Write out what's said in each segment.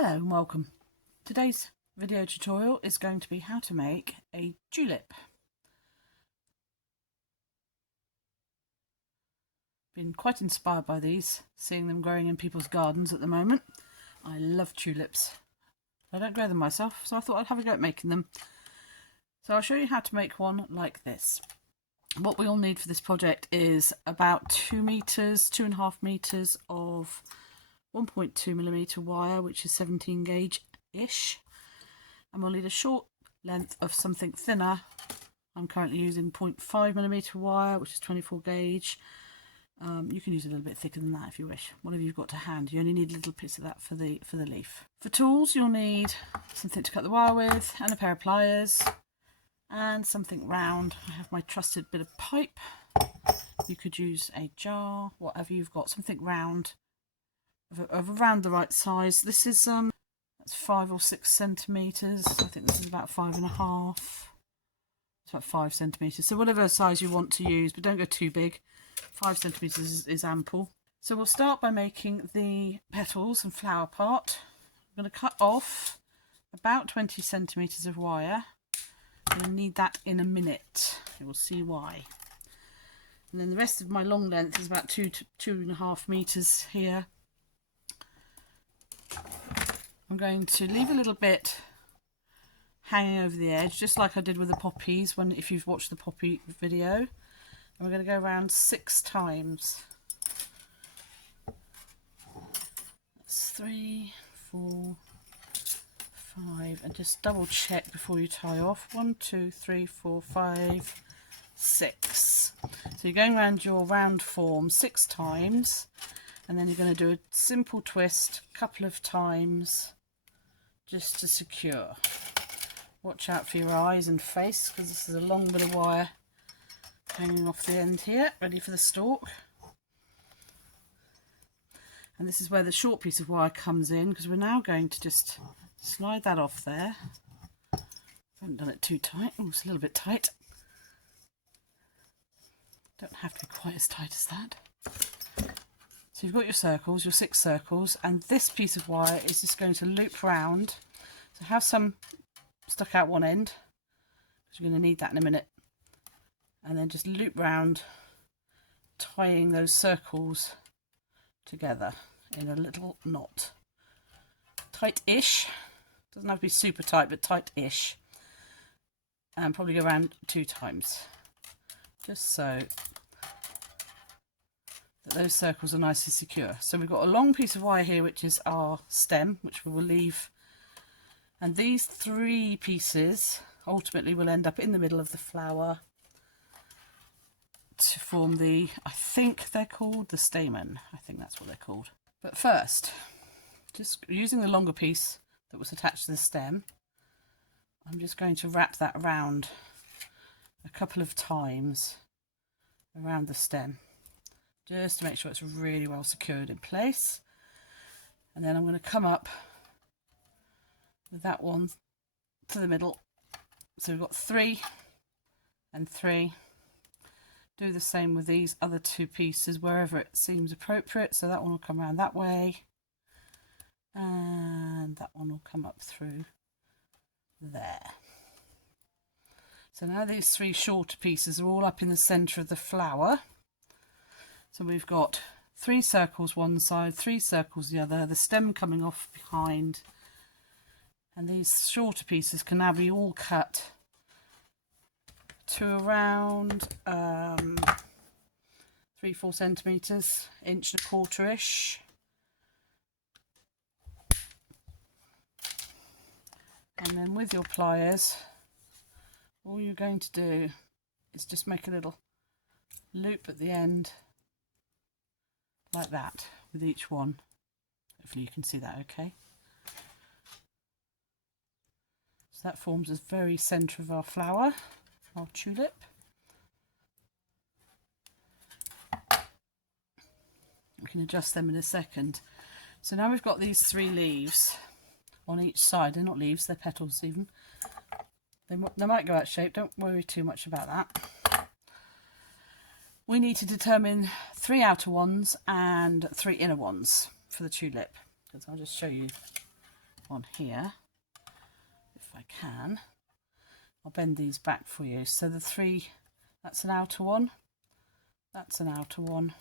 Hello and welcome. Today's video tutorial is going to be how to make a tulip. Been quite inspired by these, seeing them growing in people's gardens at the moment. I love tulips. I don't grow them myself, so I thought I'd have a go at making them. So I'll show you how to make one like this. What we'll need for this project is about 2 meters, 2.5 meters of 1.2mm wire, which is 17 gauge-ish. And we'll need a short length of something thinner. I'm currently using 0.5mm wire, which is 24 gauge. You can use a little bit thicker than that if you wish, whatever you've got to hand. You only need a little piece of that for the leaf. For tools, you'll need something to cut the wire with, and a pair of pliers, and something round. I have my trusted bit of pipe. You could use a jar, whatever you've got, something round, of around the right size. This is that's 5 or 6 centimeters. I think this is about 5.5. It's about 5 centimeters. So whatever size you want to use, but don't go too big. 5 centimeters is ample. So we'll start by making the petals and flower part. I'm going to cut off about 20 centimeters of wire. I'm going to need that in a minute. You will see why. And then the rest of my long length is about 2 to 2.5 meters here. I'm going to leave a little bit hanging over the edge, just like I did with the poppies, if you've watched the poppy video. And we're going to go around 6 times. That's 3, 4, 5, and just double check before you tie off. 1, 2, 3, 4, 5, 6. So you're going around your round form 6 times, and then you're going to do a simple twist a couple of times just to secure. Watch out for your eyes and face, because this is a long bit of wire hanging off the end here, ready for the stalk. And this is where the short piece of wire comes in, because we're now going to just slide that off there. I haven't done it too tight. Oh, it's a little bit tight. Don't have to be quite as tight as that. So you've got your circles, your 6 circles, and this piece of wire is just going to loop round. So have some stuck out one end, because you're going to need that in a minute. And then just loop round, tying those circles together in a little knot. Tight-ish. Doesn't have to be super tight, but tight-ish. And probably go around 2 times. Just so that those circles are nice and secure. So we've got a long piece of wire here, which is our stem, which we will leave. And these 3 pieces ultimately will end up in the middle of the flower to form the, I think they're called the stamen. I think that's what they're called. But first, just using the longer piece that was attached to the stem, I'm just going to wrap that around a couple of times around the stem, just to make sure it's really well secured in place. And then I'm going to come up with that one to the middle. So we've got 3 and 3. Do the same with these other 2 pieces wherever it seems appropriate. So that one will come around that way, and that one will come up through there. So now these 3 shorter pieces are all up in the centre of the flower. So we've got 3 circles one side, 3 circles the other, the stem coming off behind, and these shorter pieces can now be all cut to around 3-4 centimeters, 1.25 inches. And then with your pliers, all you're going to do is just make a little loop at the end like that with each one. Hopefully you can see that okay. So that forms the very centre of our flower, our tulip. We can adjust them in a second. So now we've got these 3 leaves on each side. They're not leaves, they're petals even. They might go out of shape, don't worry too much about that. We need to determine 3 outer ones and 3 inner ones for the tulip, because I'll just show you on here, if I can. I'll bend these back for you. So the three, that's an outer one, that's an outer one,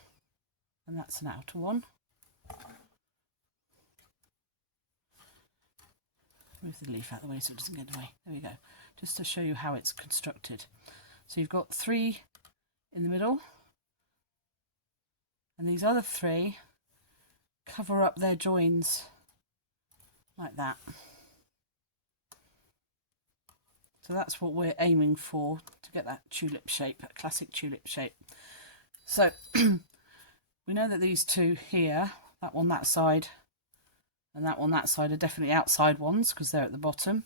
and that's an outer one. Move the leaf out of the way so it doesn't get in the way. There we go. Just to show you how it's constructed. So you've got three in the middle, and these other three cover up their joins like that. So that's what we're aiming for, to get that tulip shape, that classic tulip shape. So we know that these two here, that one that side and that one that side, are definitely outside ones because they're at the bottom.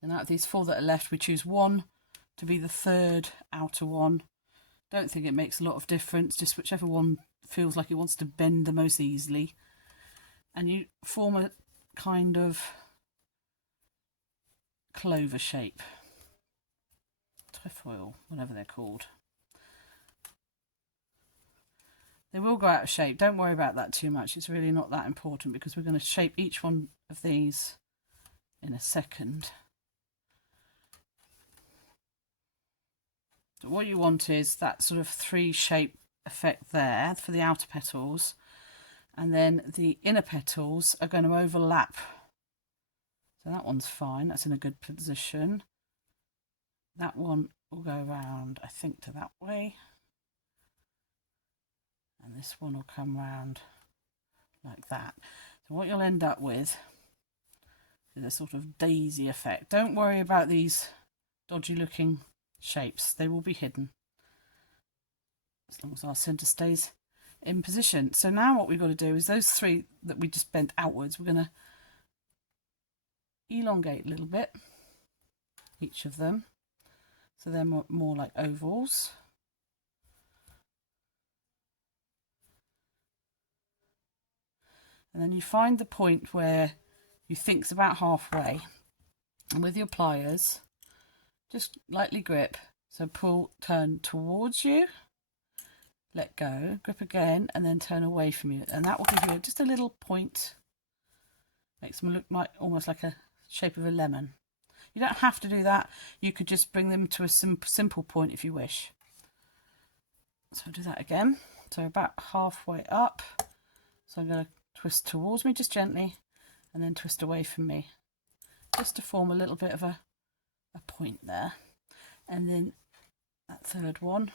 And out of these four that are left, we choose one to be the third outer one. Don't think it makes a lot of difference, just whichever one feels like it wants to bend the most easily. And you form a kind of clover shape, trefoil, whatever they're called. They will go out of shape, don't worry about that too much, it's really not that important because we're going to shape each one of these in a second. So what you want is that sort of three shape effect there for the outer petals, and then the inner petals are going to overlap. So that one's fine, that's in a good position. That one will go around, I think, to that way. And this one will come round like that. So what you'll end up with is a sort of daisy effect. Don't worry about these dodgy looking shapes, they will be hidden as long as our centre stays in position. So now what we've got to do is those three that we just bent outwards, we're going to elongate a little bit, each of them, so they're more like ovals. And then you find the point where you think's about halfway, and with your pliers just lightly grip, so pull, turn towards you, let go, grip again, and then turn away from you, and that will give you just a little point. Makes them look like almost like a shape of a lemon. You don't have to do that, you could just bring them to a simple point if you wish. So I'll do that again, so about halfway up, so I'm going to twist towards me just gently and then twist away from me, just to form a little bit of a point there. And then that third one,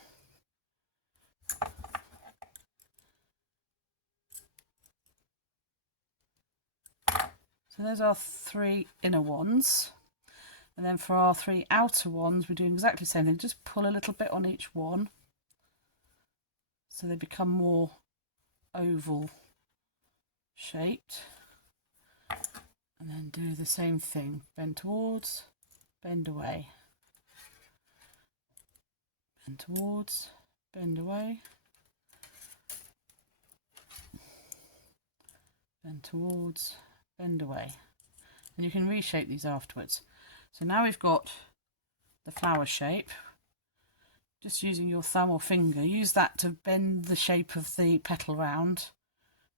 so there's our three inner ones, and then for our three outer ones we're doing exactly the same thing, just pull a little bit on each one so they become more oval shaped, and then do the same thing, bend towards, bend away, bend towards, bend away, bend towards, bend away, and you can reshape these afterwards. So now we've got the flower shape. Just using your thumb or finger, use that to bend the shape of the petal round,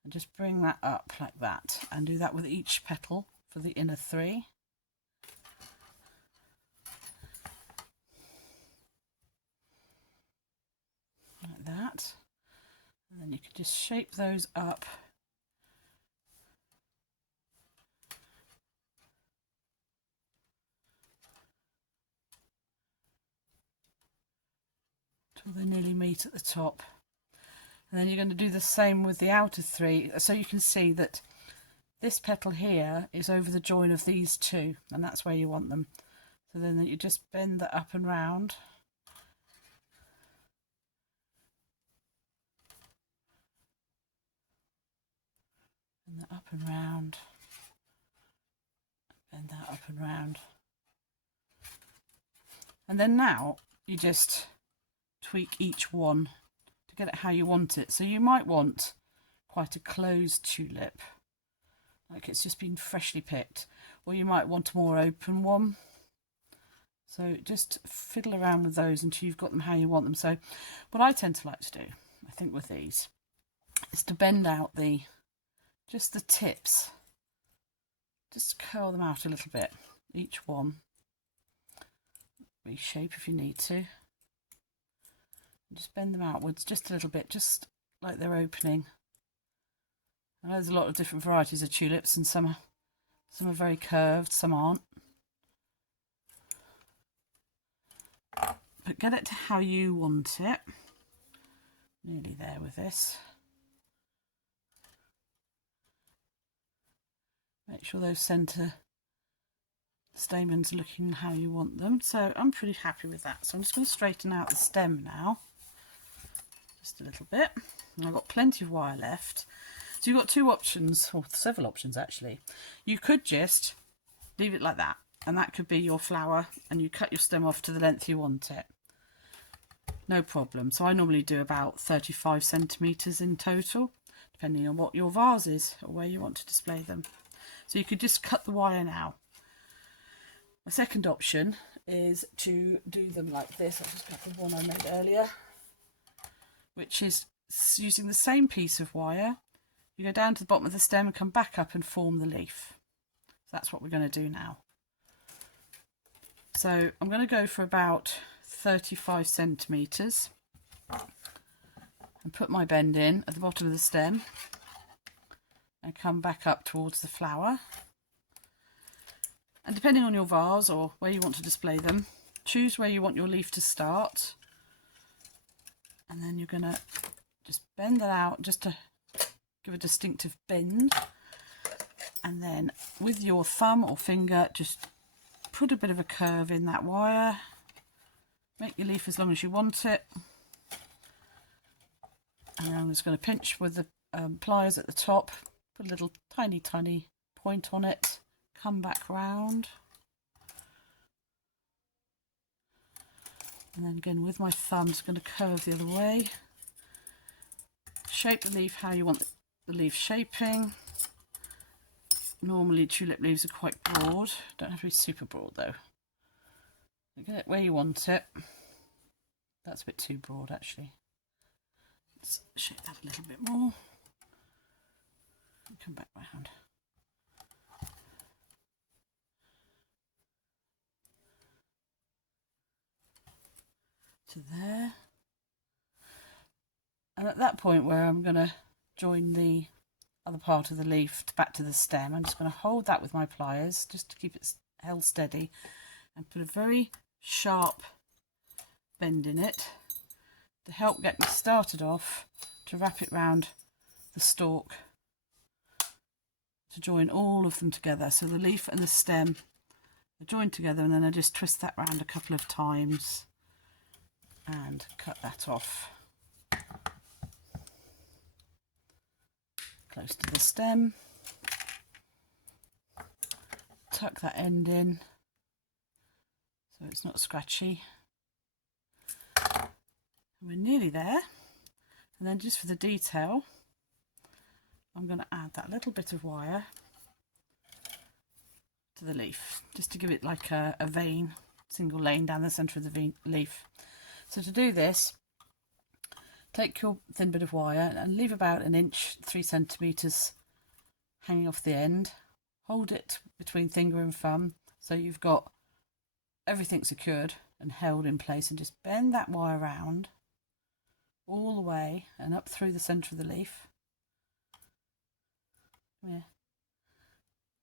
and just bring that up like that, and do that with each petal for the inner three. Like that. And then you can just shape those up till they nearly meet at the top. And then you're going to do the same with the outer three, so you can see that this petal here is over the join of these two, and that's where you want them. So then you just bend that up and round, and that up and round, bend that up and round, and then now you just tweak each one to get it how you want it. So you might want quite a closed tulip, like it's just been freshly picked, or you might want a more open one. So just fiddle around with those until you've got them how you want them. So what I tend to like to do, I think, with these is to bend out just the tips just curl them out a little bit, each one. Reshape if you need to. Just bend them outwards just a little bit, just like they're opening. I know there's a lot of different varieties of tulips, and some are very curved, some aren't. But get it to how you want it. Nearly there with this. Make sure those centre stamens are looking how you want them. So I'm pretty happy with that. So I'm just going to straighten out the stem now. Just a little bit. And I've got plenty of wire left. So you've got two options, or several options actually. You could just leave it like that, and that could be your flower, and you cut your stem off to the length you want it. No problem. So I normally do about 35 centimetres in total, depending on what your vase is or where you want to display them. So you could just cut the wire now. My second option is to do them like this. I'll just cut the one I made earlier, which is using the same piece of wire. You go down to the bottom of the stem and come back up and form the leaf. So that's what we're going to do now. So I'm going to go for about 35 centimetres and put my bend in at the bottom of the stem and come back up towards the flower. And depending on your vase or where you want to display them, choose where you want your leaf to start, and then you're going to just bend that out just to give a distinctive bend, and then with your thumb or finger just put a bit of a curve in that wire. Make your leaf as long as you want it, and then I'm just going to pinch with the pliers at the top, put a little tiny point on it, come back round, and then again with my thumb just going to curve the other way. Shape the leaf how you want the leaf shaping. Normally tulip leaves are quite broad, don't have to be super broad though. Get it where you want it. That's a bit too broad actually. Let's shape that a little bit more. And come back round. To there. And at that point where I'm going to join the other part of the leaf back to the stem, I'm just going to hold that with my pliers just to keep it held steady and put a very sharp bend in it to help get me started off to wrap it round the stalk to join all of them together. So the leaf and the stem are joined together, and then I just twist that round a couple of times and cut that off close to the stem. Tuck that end in so it's not scratchy. And we're nearly there. And then just for the detail, I'm going to add that little bit of wire to the leaf, just to give it like a vein, single lane down the centre of the leaf. So to do this, take your thin bit of wire and leave about 1 inch, 3 centimetres hanging off the end. Hold it between finger and thumb so you've got everything secured and held in place, and just bend that wire round all the way and up through the centre of the leaf. Yeah.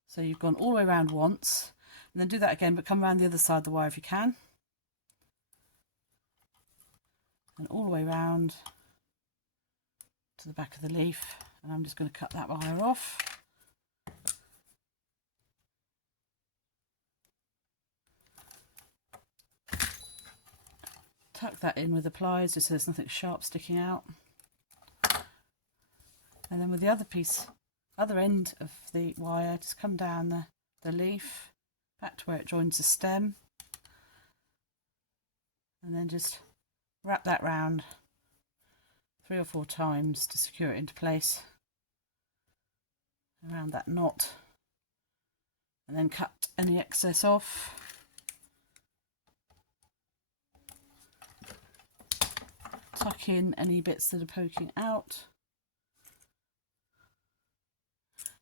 So you've gone all the way around once, and then do that again, but come around the other side of the wire if you can. And all the way round to the back of the leaf, and I'm just going to cut that wire off. Tuck that in with the pliers just so there's nothing sharp sticking out. And then with the other end of the wire, just come down the leaf back to where it joins the stem, and then just wrap that round 3 or 4 times to secure it into place around that knot, and then cut any excess off. Tuck in any bits that are poking out,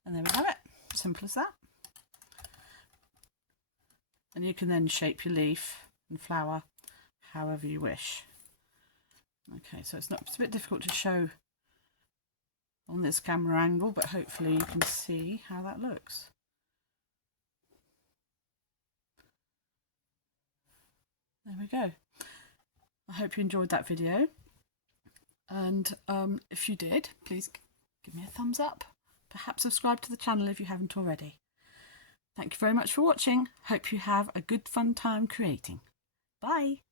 and there we have it. Simple as that. and you can then shape your leaf and flower however you wish. Okay, so it's a bit difficult to show on this camera angle, but hopefully you can see how that looks. There we go. I hope you enjoyed that video, and if you did, please give me a thumbs up. Perhaps subscribe to the channel if you haven't already. Thank you very much for watching. Hope you have a good fun time creating. Bye!